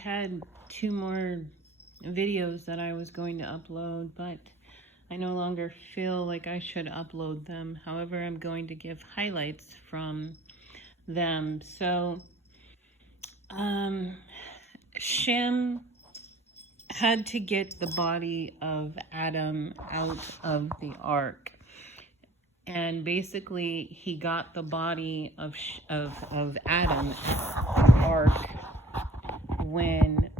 had 2 more videos that I was going to upload, but I no longer feel like I should upload them. However, I'm going to give highlights from them. So, Shem had to get the body of Adam out of the ark. And basically, he got the body of Adam out of the ark when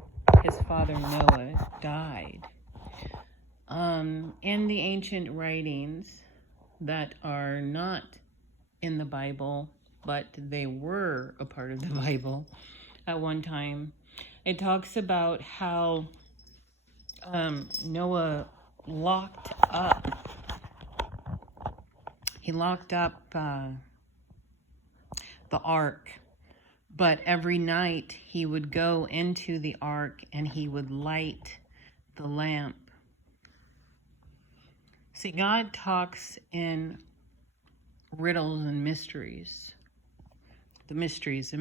his father Noah died. In the ancient writings that are not in the Bible, but they were a part of the Bible at one time, it talks about how Noah locked up the ark, but every night he would go into the ark and he would light the lamp. See, God talks in riddles and mysteries. The mysteries.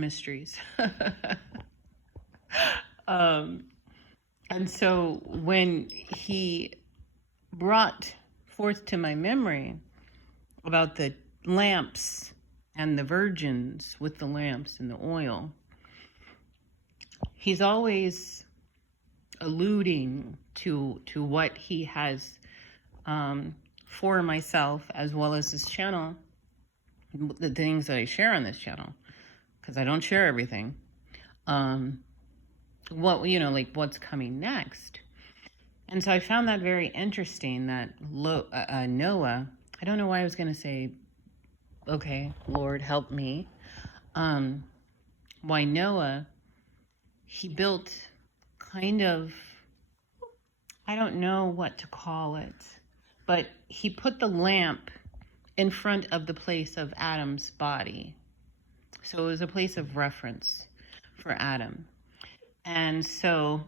And so when he brought forth to my memory about the lamps and the virgins with the lamps and the oil, he's always alluding to what he has for myself, as well as this channel, the things that I share on this channel, because I don't share everything. What's coming next. And so I found that very interesting that Noah, I don't know why I was going to say, okay, Lord, help me. Why Noah, he built kind of, I don't know what to call it, but he put the lamp in front of the place of Adam's body. So it was a place of reference for Adam. And so,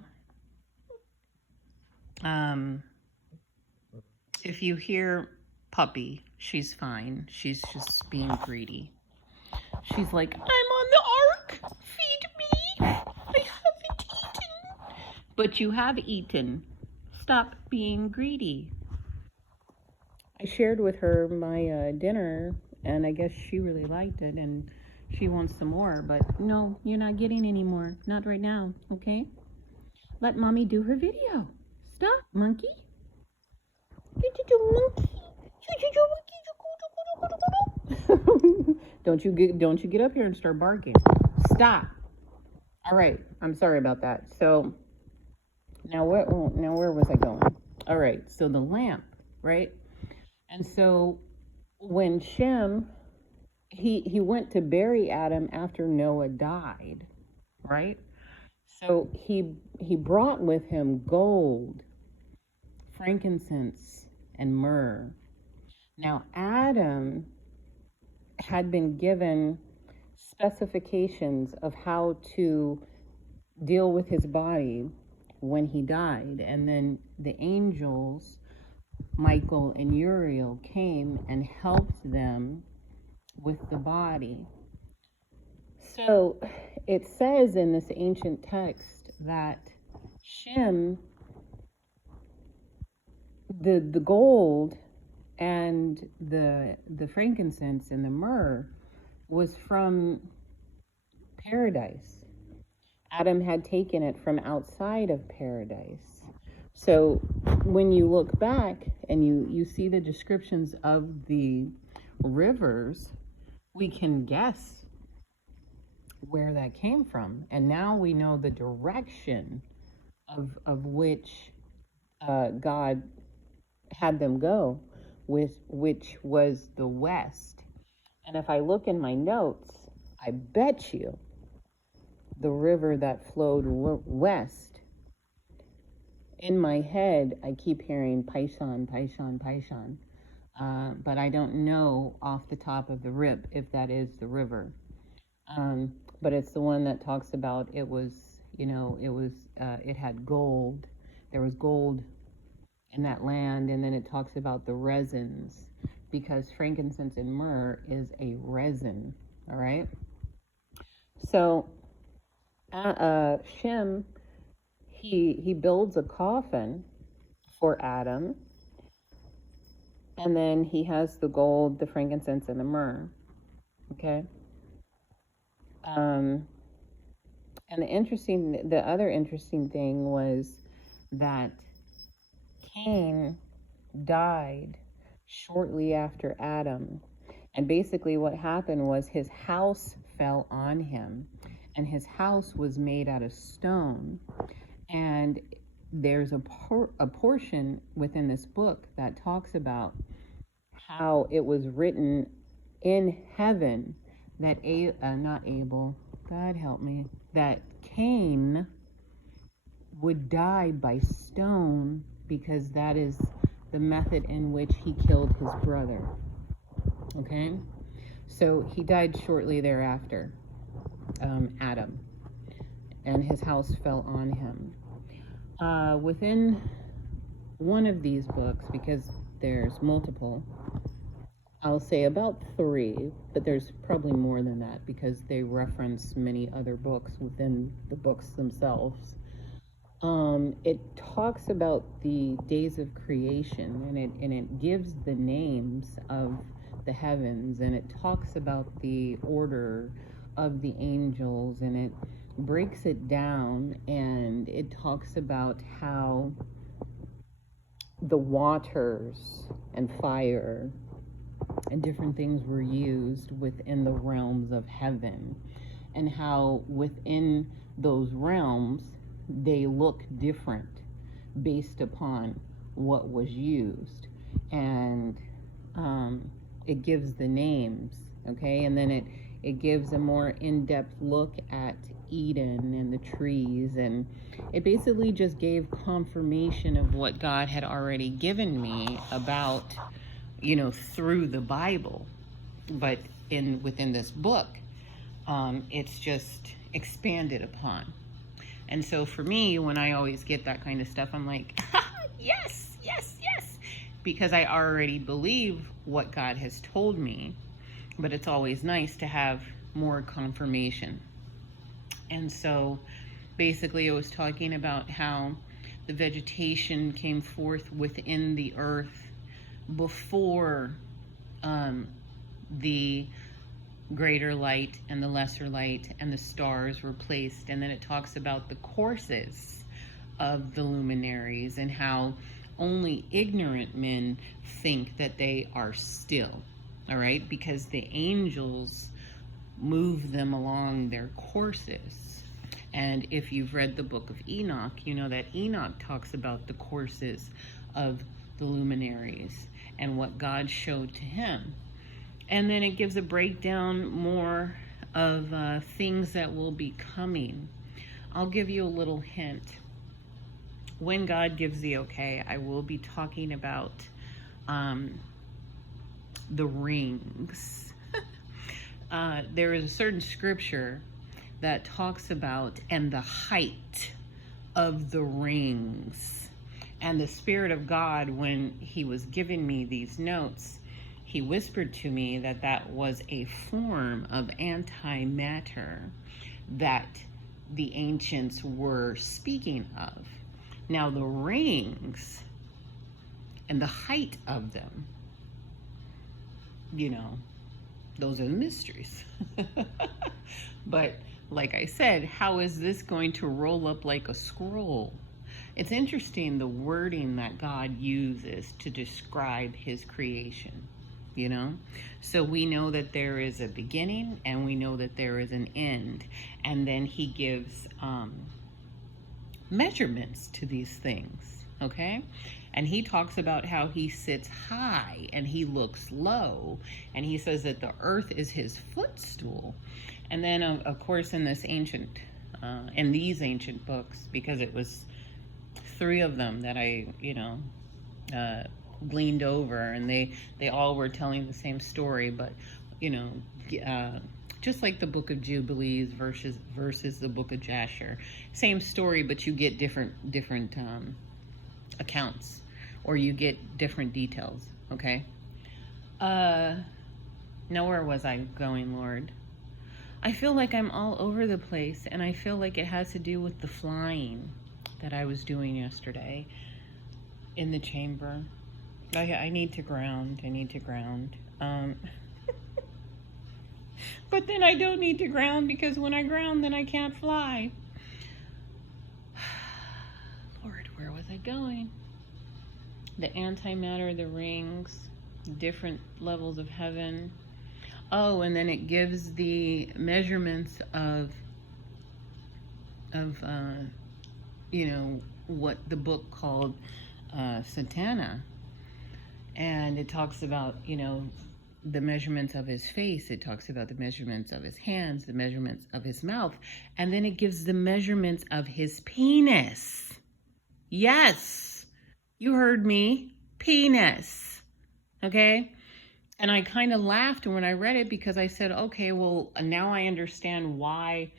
if you hear Puppy, she's fine. She's just being greedy. She's like, I'm on the ark. Feed me. I haven't eaten. But you have eaten. Stop being greedy. I shared with her my dinner, and I guess she really liked it, and she wants some more, but no, you're not getting any more. Not right now, okay? Let mommy do her video. Stop, monkey. Don't you get up here and start barking. Stop. All right, I'm sorry about that. So now where was I going? All right, so the lamp, right? And so when Shem, he went to bury Adam after Noah died, right? So he brought with him gold, frankincense, and myrrh. Now Adam had been given specifications of how to deal with his body when he died, and then the angels, Michael and Uriel, came and helped them with the body. So it says in this ancient text that Shem, the gold and the frankincense and the myrrh was from paradise. Adam had taken it from outside of paradise. So when you look back and you see the descriptions of the rivers, we can guess where that came from. And now we know the direction of which God had them go, with which was the west. And if I look in my notes, I bet you the river that flowed west, in my head, I keep hearing Pishon, but I don't know off the top of the rip if that is the river. But it's the one that talks about it had gold. There was gold in that land, and then it talks about the resins, because frankincense and myrrh is a resin, all right? So Shem he builds a coffin for Adam, and then he has the gold, the frankincense, and the myrrh. Okay. And the other interesting thing was that Cain died shortly after Adam. And basically what happened was his house fell on him, and his house was made out of stone. And there's a portion within this book that talks about how it was written in heaven that not Abel, God help me, that Cain would die by stone, because that is the method in which he killed his brother. Okay, so he died shortly thereafter, Adam, and his house fell on him. Within one of these books, because there's multiple, I'll say about 3, but there's probably more than that because they reference many other books within the books themselves. It talks about the days of creation, and it gives the names of the heavens, and it talks about the order of the angels, and it breaks it down, and it talks about how the waters and fire and different things were used within the realms of heaven, and how within those realms they look different based upon what was used. And it gives the names, okay, and then it gives a more in-depth look at Eden and the trees, and it basically just gave confirmation of what God had already given me about, through the Bible. But within this book, it's just expanded upon. And so for me, when I always get that kind of stuff, I'm like, yes, yes, yes, because I already believe what God has told me, but it's always nice to have more confirmation. And so basically it was talking about how the vegetation came forth within the earth before the greater light and the lesser light and the stars were placed. And then it talks about the courses of the luminaries and how only ignorant men think that they are still, all right, because the angels move them along their courses. And if you've read the book of Enoch, you know that Enoch talks about the courses of the luminaries and what God showed to him. And then it gives a breakdown more of things that will be coming. I'll give you a little hint. When God gives the okay, I will be talking about the rings. There is a certain scripture that talks about and the height of the rings. And the Spirit of God, when he was giving me these notes, he whispered to me that that was a form of antimatter that the ancients were speaking of. Now the rings and the height of them, those are the mysteries. But like I said, how is this going to roll up like a scroll? It's interesting the wording that God uses to describe his creation. So we know that there is a beginning and we know that there is an end, and then he gives measurements to these things, okay? And he talks about how he sits high and he looks low, and he says that the earth is his footstool. And then of course in these ancient books, because it was 3 of them that I gleaned over, and they all were telling the same story, but just like the book of Jubilees versus the book of Jasher, same story, but you get different accounts, or you get different details. Okay. Now where was I going, Lord? I feel like I'm all over the place, and I feel like it has to do with the flying. that I was doing yesterday in the chamber. I need to ground. I need to ground. But then I don't need to ground, because when I ground, then I can't fly. Lord, where was I going? The antimatter, the rings, different levels of heaven. Oh, and then it gives the measurements of what the book called Satana. And it talks about, the measurements of his face. It talks about the measurements of his hands, the measurements of his mouth. And then it gives the measurements of his penis. Yes, you heard me. Penis. Okay? And I kind of laughed when I read it, because I said, okay, well, now I understand why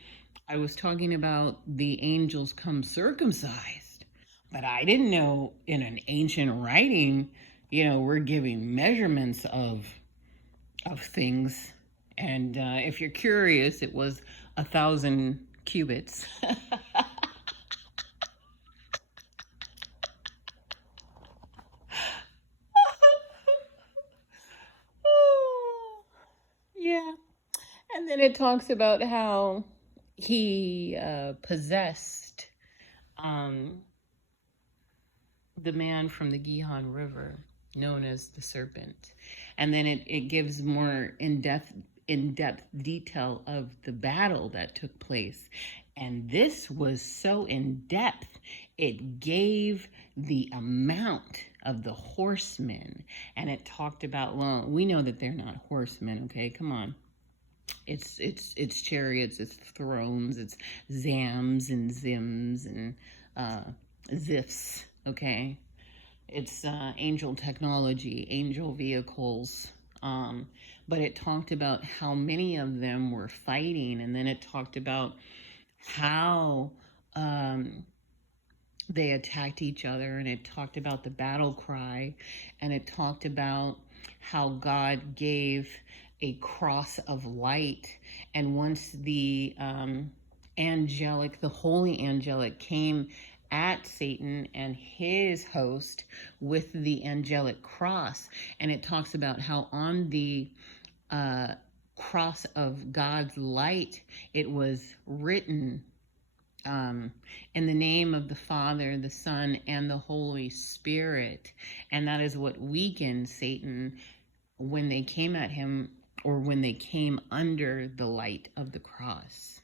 I was talking about the angels come circumcised. But I didn't know in an ancient writing, we're giving measurements of things. And if you're curious, it was 1,000 cubits. Yeah. And then it talks about how he possessed the man from the Gihon River, known as the serpent. And then it gives more in-depth detail of the battle that took place. And this was so in-depth, it gave the amount of the horsemen. And it talked about, well, we know that they're not horsemen, okay? Come on. It's chariots, it's thrones, it's zams and zims and zifs, okay? It's angel technology, angel vehicles. But it talked about how many of them were fighting, and then it talked about how they attacked each other, and it talked about the battle cry, and it talked about how God gave a cross of light. And once the holy angelic came at Satan and his host with the angelic cross, and it talks about how on the cross of God's light, it was written in the name of the Father, the Son, and the Holy Spirit. And that is what weakened Satan when they came at him, or when they came under the light of the cross.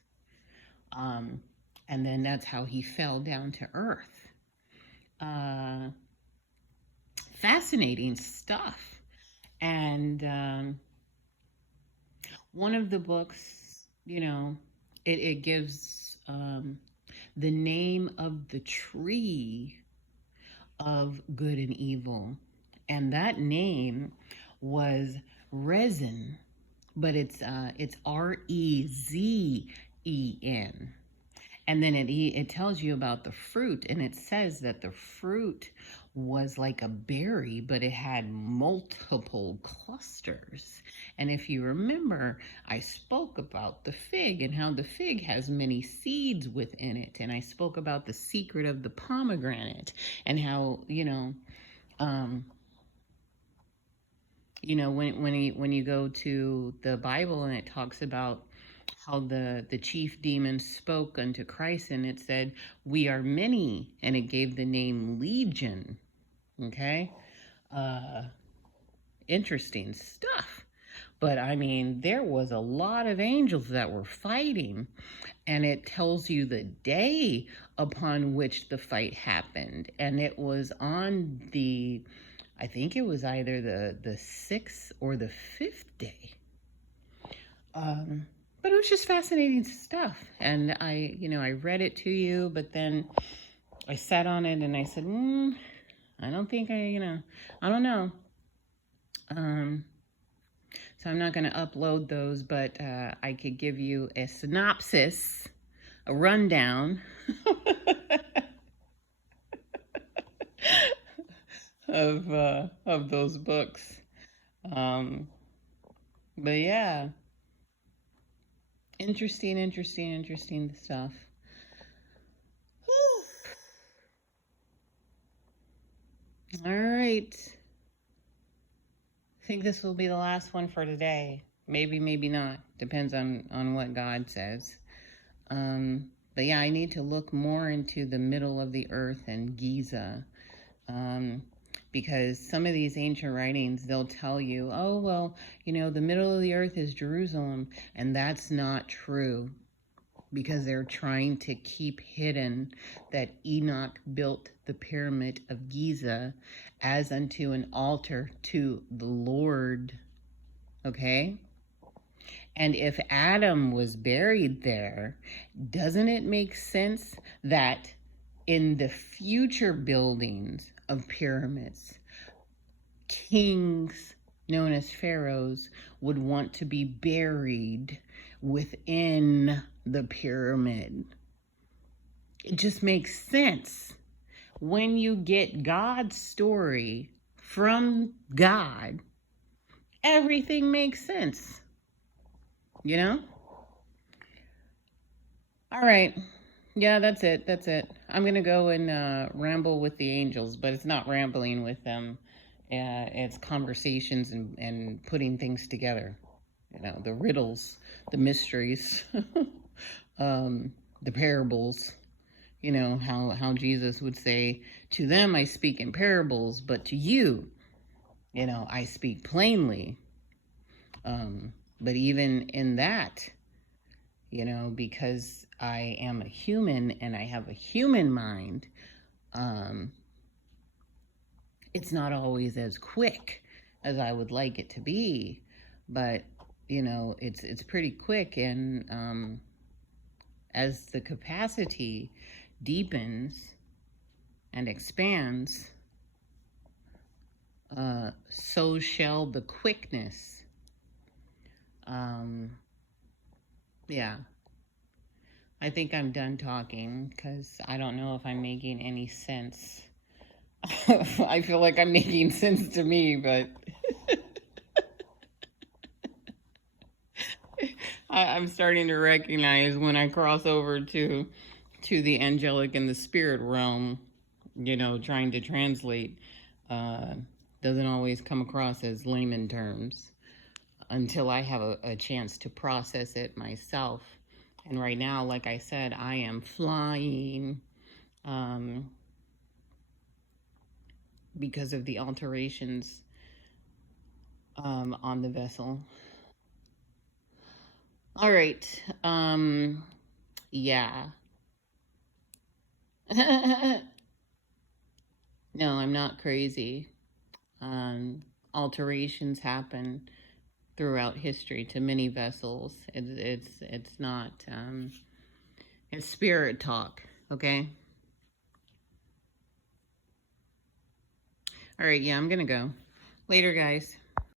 And then that's how he fell down to earth. Fascinating stuff. And one of the books, it gives the name of the tree of good and evil. And that name was Rezen, but it's R-E-Z-E-N. And then it tells you about the fruit, and it says that the fruit was like a berry, but it had multiple clusters. And if you remember, I spoke about the fig and how the fig has many seeds within it. And I spoke about the secret of the pomegranate and how, when you go to the Bible and it talks about how the chief demon spoke unto Christ, and it said, we are many, and it gave the name Legion. Okay? Interesting stuff. But I mean, there was a lot of angels that were fighting, and it tells you the day upon which the fight happened. And it was on I think it was either the 6th or the 5th day. But it was just fascinating stuff. And I read it to you, but then I sat on it and I said, I don't think I don't know. So I'm not going to upload those, but I could give you a synopsis, a rundown of those books. But yeah, interesting stuff. right. I think this will be the last one for today. Maybe, maybe not. Depends on what God says. But yeah, I need to look more into the middle of the earth and Giza. Because some of these ancient writings, they'll tell you, oh, well, you know, the middle of the earth is Jerusalem. And that's not true, because they're trying to keep hidden that Enoch built the pyramid of Giza as unto an altar to the Lord. Okay? And if Adam was buried there, doesn't it make sense that in the future buildings of pyramids, kings known as pharaohs would want to be buried within the pyramid? It just makes sense. When you get God's story from God, everything makes sense. You know? All right. Yeah, that's it. That's it. I'm going to go and ramble with the angels, but it's not rambling with them. It's conversations and putting things together. You know, the riddles, the mysteries, the parables. You know, how Jesus would say, to them I speak in parables, but to you, you know, I speak plainly. But even in that, you know, because I am a human and I have a human mind, it's not always as quick as I would like it to be, but you know, it's pretty quick. And as the capacity deepens and expands, so shall the quickness. Yeah, I think I'm done talking because I don't know if I'm making any sense. I feel like I'm making sense to me, but I'm starting to recognize when I cross over to the angelic and the spirit realm, you know, trying to translate doesn't always come across as layman terms until I have a chance to process it myself. And right now, like I said, I am flying because of the alterations on the vessel. All right. Yeah. No, I'm not crazy. Alterations happen throughout history to many vessels. It's not it's spirit talk, okay? All right, yeah, I'm gonna go. Later, guys.